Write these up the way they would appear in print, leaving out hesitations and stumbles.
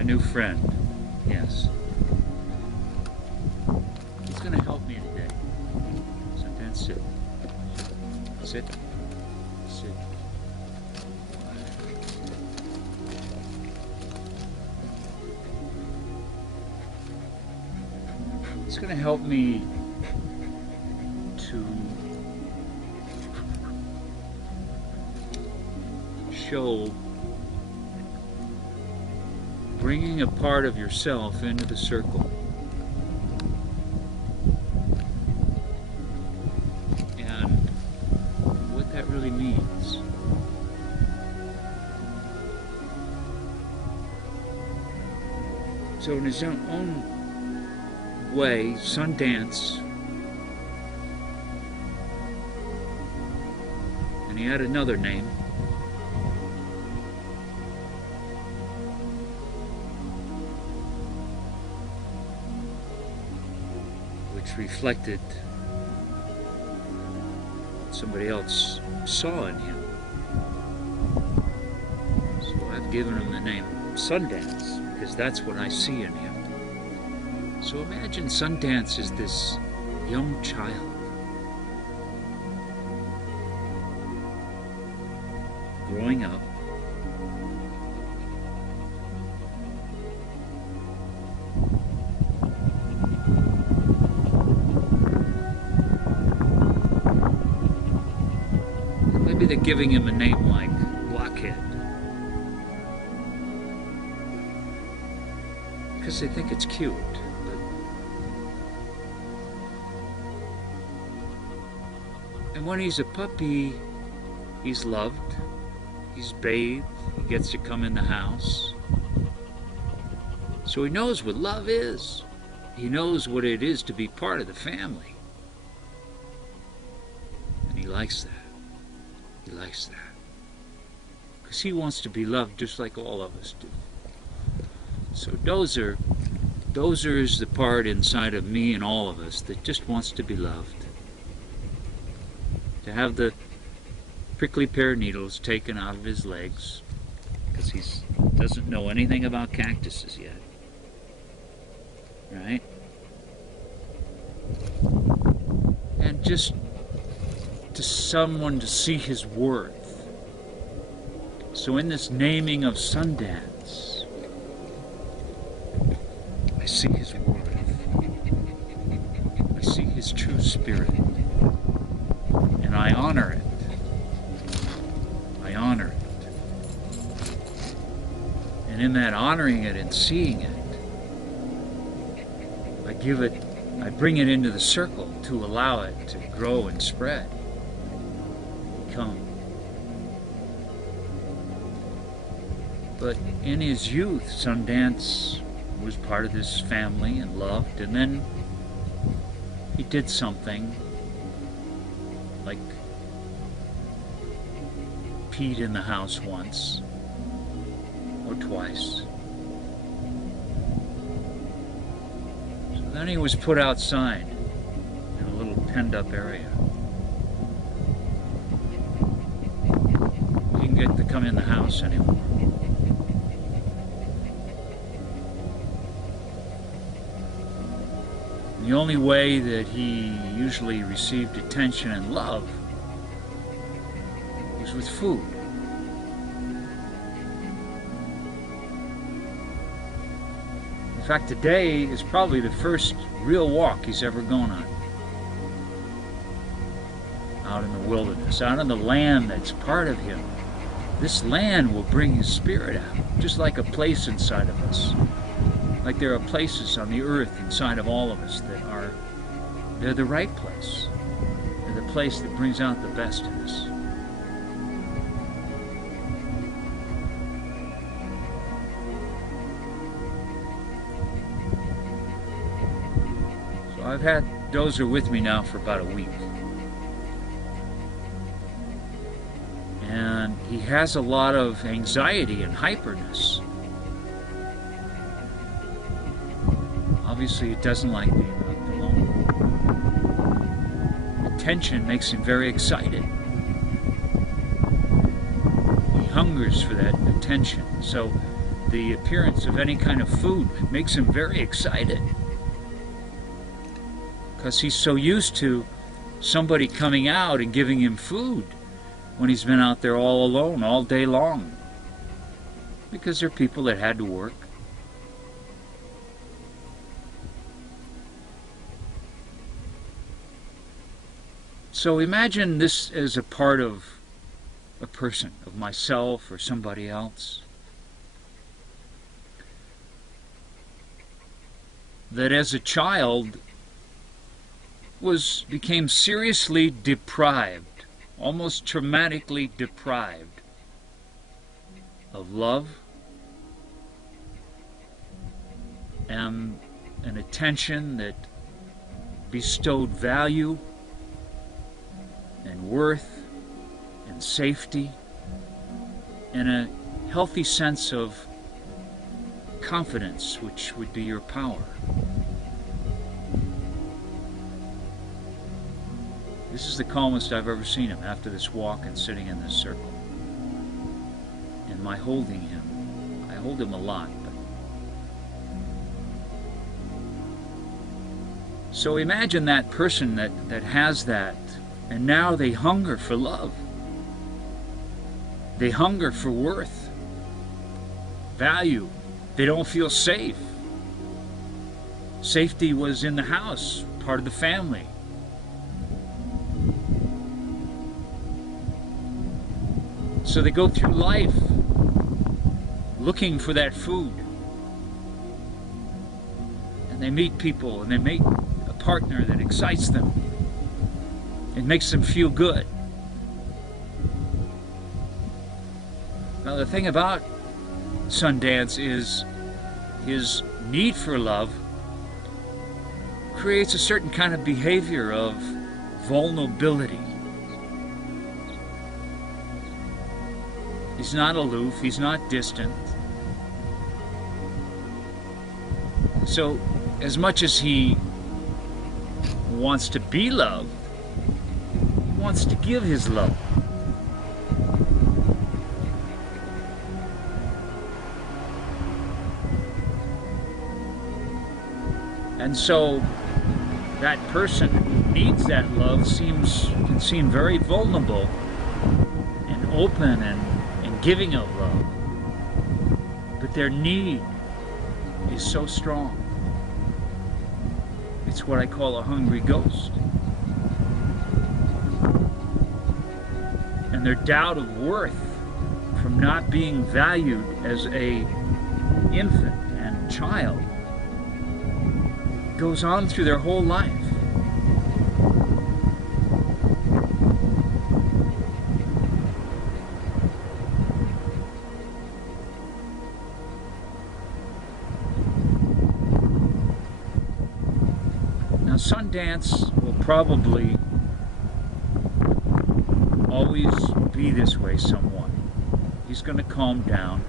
My new friend. Yes. He's going to help me today. Sundance, sit. Sit. Sit. He's going to help me to show bringing a part of yourself into the circle. And what that really means. So in his own way, Sundance, and he had another name, which reflected what somebody else saw in him. So I've given him the name Sundance, because that's what I see in him. So imagine Sundance is this young child growing up, maybe they're giving him a name like Blockhead because they think it's cute. And when he's a puppy, he's loved, he's bathed, he gets to come in the house. So he knows what love is. He knows what it is to be part of the family. And he likes that. He likes that. Because he wants to be loved just like all of us do. So Dozer is the part inside of me and all of us that just wants to be loved. To have the prickly pear needles taken out of his legs because he doesn't know anything about cactuses yet, right? And just to someone to see his worth. So in this naming of Sundance, I see his worth. I see his true spirit. And I honor it. I honor it. And in that honoring it and seeing it, I bring it into the circle to allow it to grow and spread. Come. But in his youth, Sundance was part of this family and loved, and then he did something like peed in the house once or twice. So then he was put outside in a little penned up area. He didn't get to come in the house anymore. The only way that he usually received attention and love was with food. In fact, today is probably the first real walk he's ever gone on. Out in the wilderness, out in the land that's part of him. This land will bring his spirit out, just like a place inside of us. Like there are places on the earth inside of all of us that they're the right place. They're the place that brings out the best in us. So I've had Dozer with me now for about a week. And he has a lot of anxiety and hyperness. Obviously, he doesn't like being left alone. Attention makes him very excited. He hungers for that attention. So the appearance of any kind of food makes him very excited, because he's so used to somebody coming out and giving him food when he's been out there all alone all day long, because they're people that had to work. So imagine this as a part of a person, of myself or somebody else, that as a child became seriously deprived, almost traumatically deprived of love and an attention that bestowed value and worth and safety and a healthy sense of confidence, which would be your power. This is the calmest I've ever seen him after this walk and sitting in this circle. And my holding him, I hold him a lot. So imagine that person that has that, and now they hunger for love. They hunger for worth, value. They don't feel safe. Safety was in the house, part of the family. So they go through life looking for that food. And they meet people and they meet a partner that excites them. It makes them feel good. Now the thing about Sundance is his need for love creates a certain kind of behavior of vulnerability. He's not aloof, he's not distant. So as much as he wants to be loved, he wants to give his love. And so that person who needs that love can seem very vulnerable and open and giving of love. But their need is so strong. It's what I call a hungry ghost. And their doubt of worth from not being valued as a infant and child goes on through their whole life. Now Sundance will probably always be this way somewhat. He's going to calm down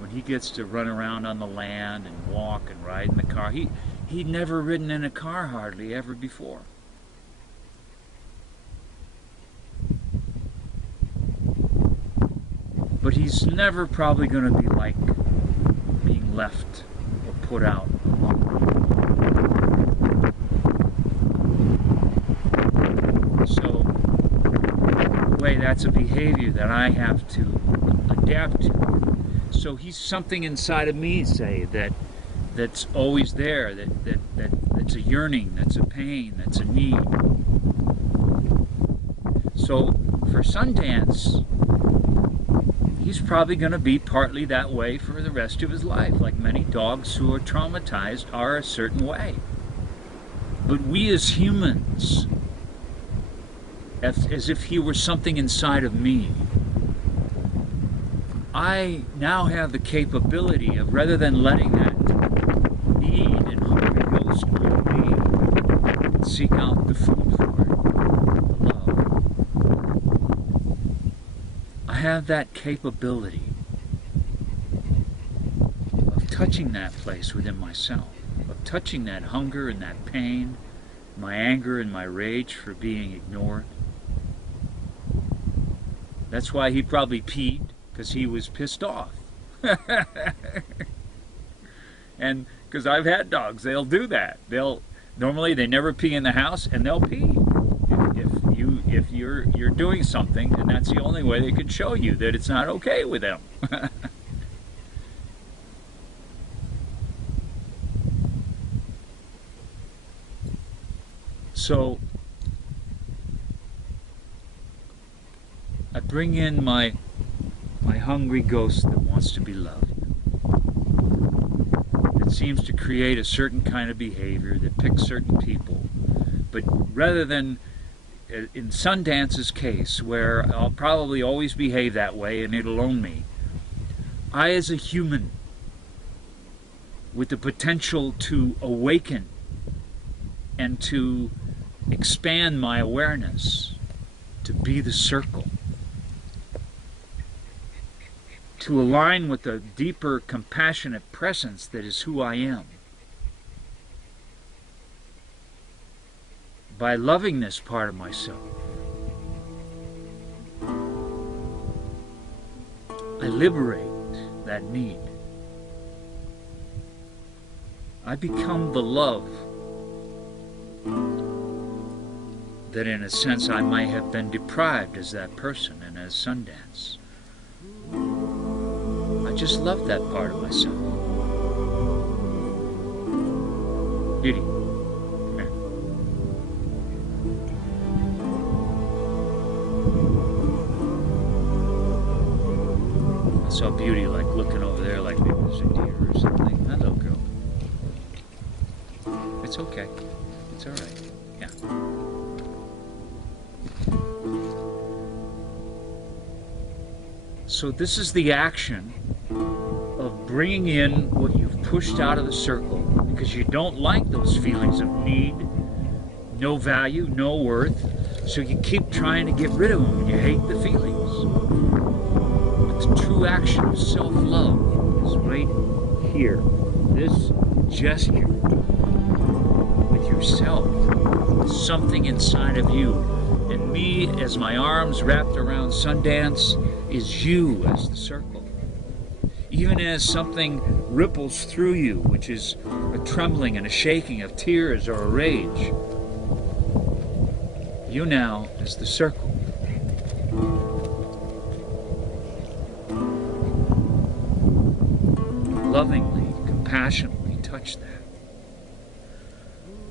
when he gets to run around on the land and walk and ride in the car. He'd never ridden in a car hardly ever before. But he's never probably going to be like being left or put out. So, in a way, that's a behavior that I have to adapt to. So he's something inside of me, say, that's always there, that's a yearning, that's a pain, that's a need. So for Sundance, he's probably going to be partly that way for the rest of his life, like many dogs who are traumatized are a certain way. But we as humans, as if he were something inside of me, I now have the capability of, rather than letting that need and hungry ghost on me and seek out the food for it, love, I have that capability of touching that place within myself, of touching that hunger and that pain, my anger and my rage for being ignored. That's why he probably peed, because he was pissed off. And because I've had dogs, they'll do that. Normally they never pee in the house, and they'll pee if you're doing something, and that's the only way they can show you that it's not okay with them. So I bring in my hungry ghost that wants to be loved. It seems to create a certain kind of behavior that picks certain people. But rather than in Sundance's case, where I'll probably always behave that way and it'll own me, I as a human with the potential to awaken and to expand my awareness, to be the circle, to align with the deeper compassionate presence that is who I am. By loving this part of myself, I liberate that need. I become the love that in a sense I might have been deprived as that person and as Sundance. I just love that part of myself. Beauty, come here. I saw Beauty like looking over there like maybe there's a deer or something. Hello, girl. It's okay. It's all right. Yeah. So this is the action of bringing in what you've pushed out of the circle because you don't like those feelings of need, no value, no worth, so you keep trying to get rid of them and you hate the feelings. But the true action of self-love is right here. This gesture with yourself, something inside of you. And me, as my arms wrapped around Sundance, is you as the circle. Even as something ripples through you, which is a trembling and a shaking of tears or a rage, you now as the circle. Lovingly, compassionately touch that.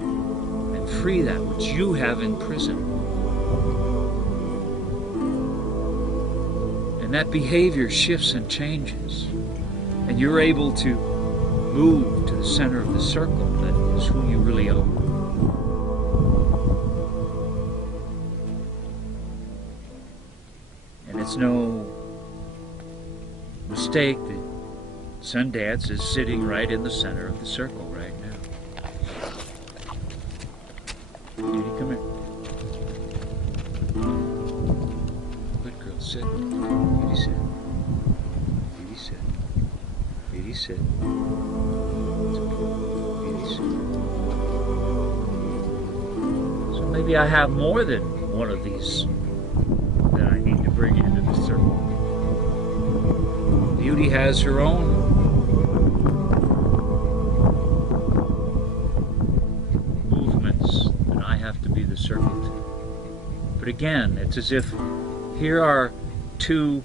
And free that which you have imprisoned. And that behavior shifts and changes. And you're able to move to the center of the circle that is who you really are. And it's no mistake that Sundance is sitting right in the center of the circle right now. Beauty, come here. Good girl, sit. Beauty, sit. Beauty, sit. Beauty, sit. Beauty, sit. So maybe I have more than one of these that I need to bring into the circle. Beauty has her own movements that I have to be the circle to. But again, it's as if here are two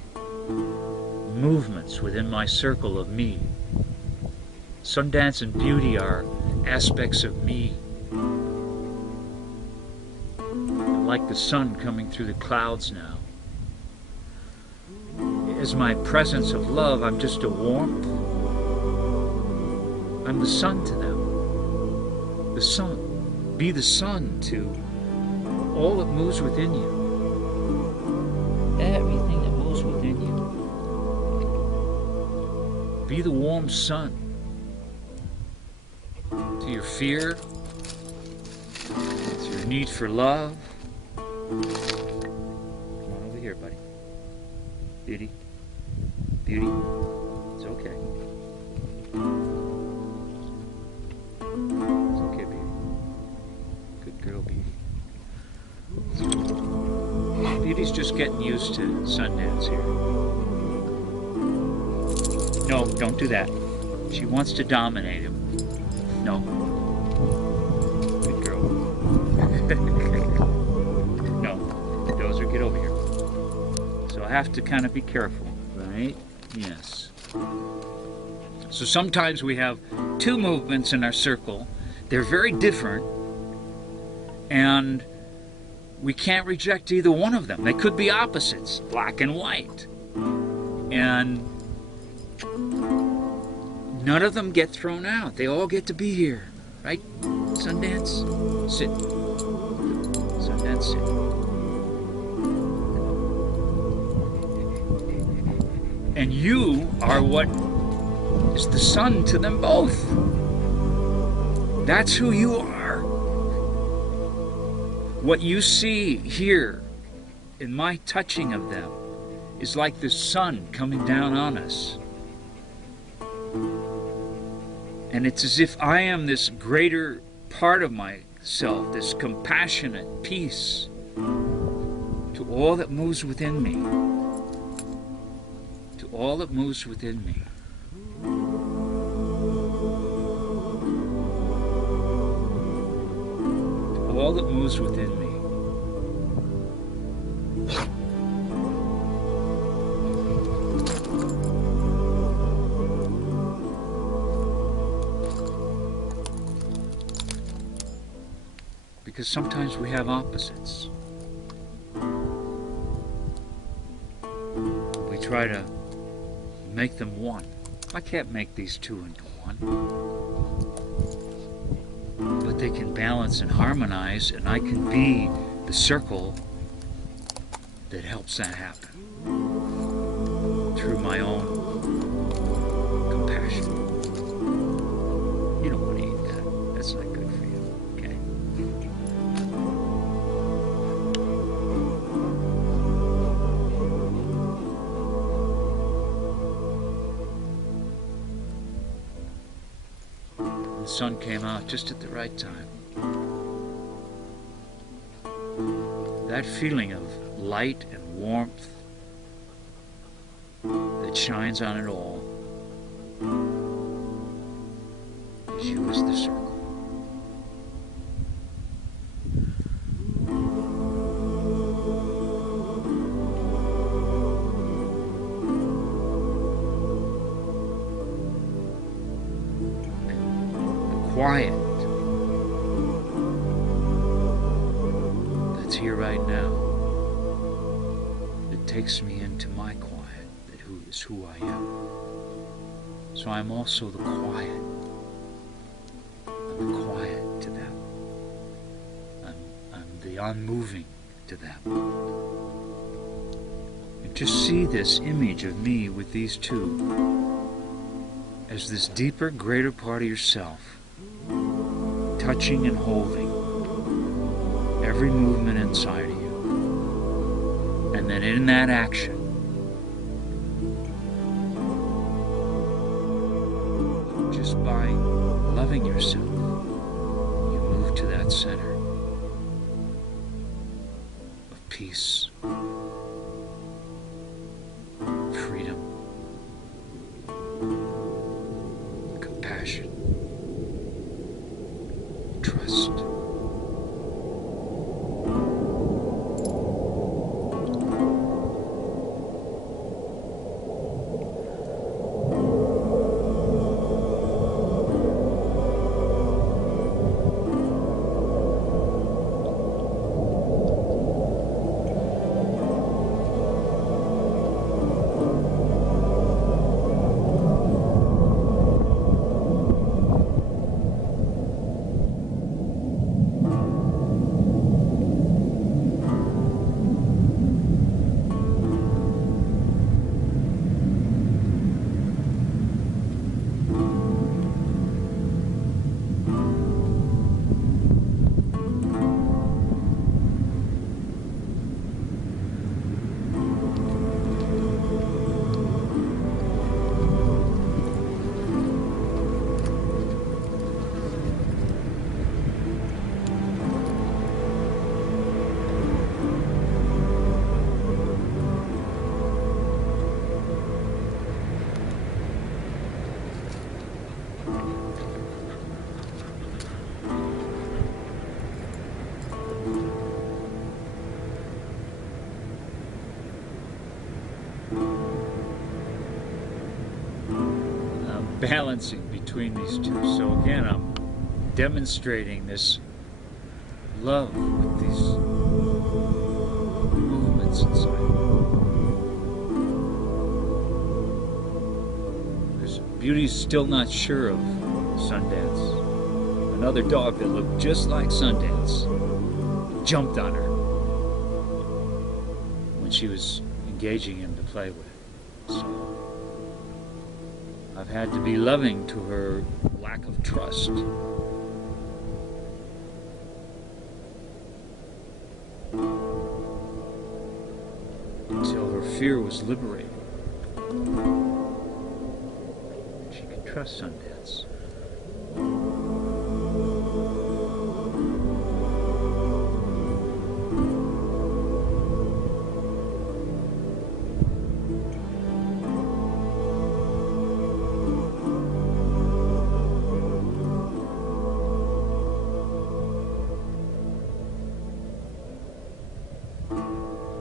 movements within my circle of me. Sundance and Beauty are aspects of me. I'm like the sun coming through the clouds now. As my presence of love, I'm just a warmth. I'm the sun to them. The sun. Be the sun to all that moves within you. Everything that moves within you. Be the warm sun to your fear, to your need for love. Come on over here, buddy. Beauty. Beauty. It's okay. It's okay, Beauty. Good girl, Beauty. Beauty's just getting used to Sundance here. No, don't do that. She wants to dominate him. No. Good girl. No. Dozer, get over here. So I have to kind of be careful, right? Yes. So sometimes we have two movements in our circle. They're very different, and we can't reject either one of them. They could be opposites, black and white. And none of them get thrown out. They all get to be here. Right? Sundance? Sit. Sundance, sit. And you are what is the sun to them both. That's who you are. What you see here in my touching of them is like the sun coming down on us. And it's as if I am this greater part of myself, this compassionate peace to all that moves within me. To all that moves within me. To all that moves within me. Because sometimes we have opposites. We try to make them one. I can't make these two into one. But they can balance and harmonize, and I can be the circle that helps that happen through my own compassion. You don't want to eat that. That's not good for you. Okay? The sun came out just at the right time. That feeling of light and warmth that shines on it all is you as the circle. Quiet that's here right now, that takes me into my quiet, that is who I am. So I'm also the quiet. I'm the quiet to them. I'm the unmoving to them. And to see this image of me with these two as this deeper, greater part of yourself, touching and holding every movement inside of you. And then in that action, just by loving yourself, you move to that center of peace, freedom, compassion, trust. balancing between these two. So again, I'm demonstrating this love with these movements inside. Because Beauty's still not sure of Sundance. Another dog that looked just like Sundance jumped on her when she was engaging him to play with. So I've had to be loving to her lack of trust. Until her fear was liberated. She could trust Sundance.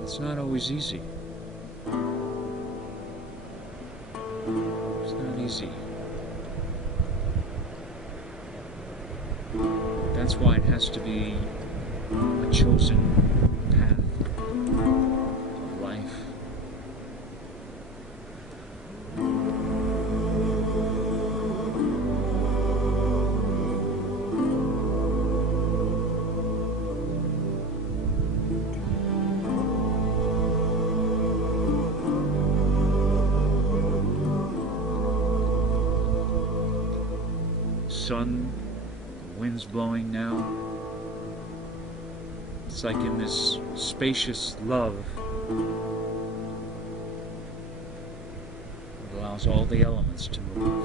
It's not always easy. It's not easy. That's why it has to be a chosen path of life. Sun, the wind's blowing now. It's like in this spacious love. It allows all the elements to move.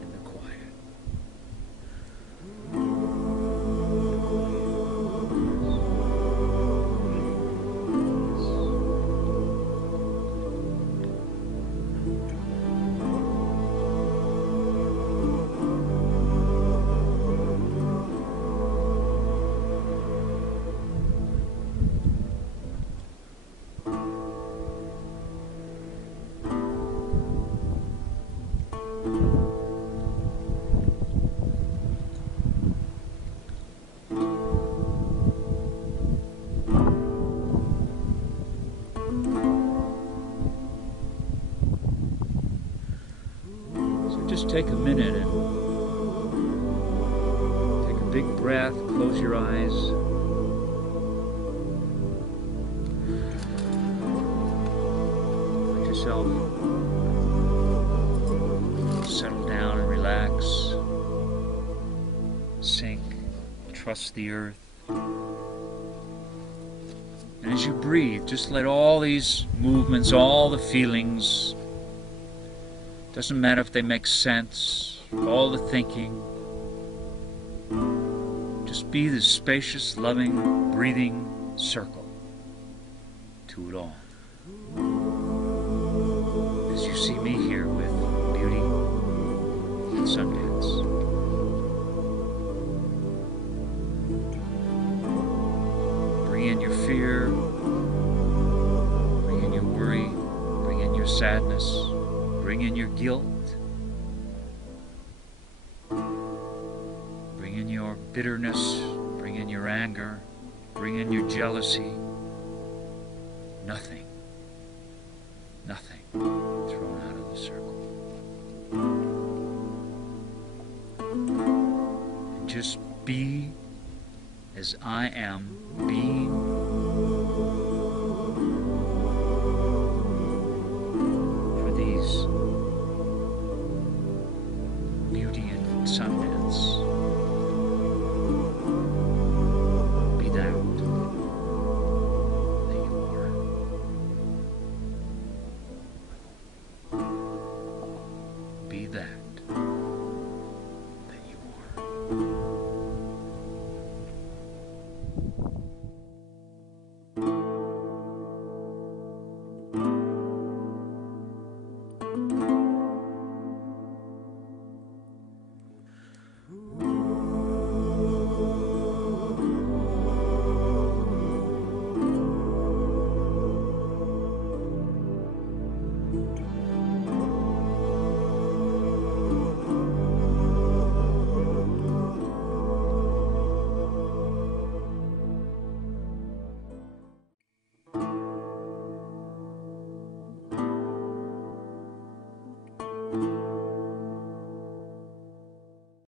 In the quiet. Just take a minute and take a big breath, close your eyes. Let yourself settle down and relax. Sink, trust the earth. And as you breathe, just let all these movements, all the feelings, doesn't matter if they make sense, all the thinking. Just be the spacious, loving, breathing circle to it all. As you see me here with Beauty and Sundance. Bring in your fear, bring in your worry, bring in your sadness. Bring in your guilt. Bring in your bitterness. Bring in your anger. Bring in your jealousy. Nothing thrown out of the circle. And just be as I am being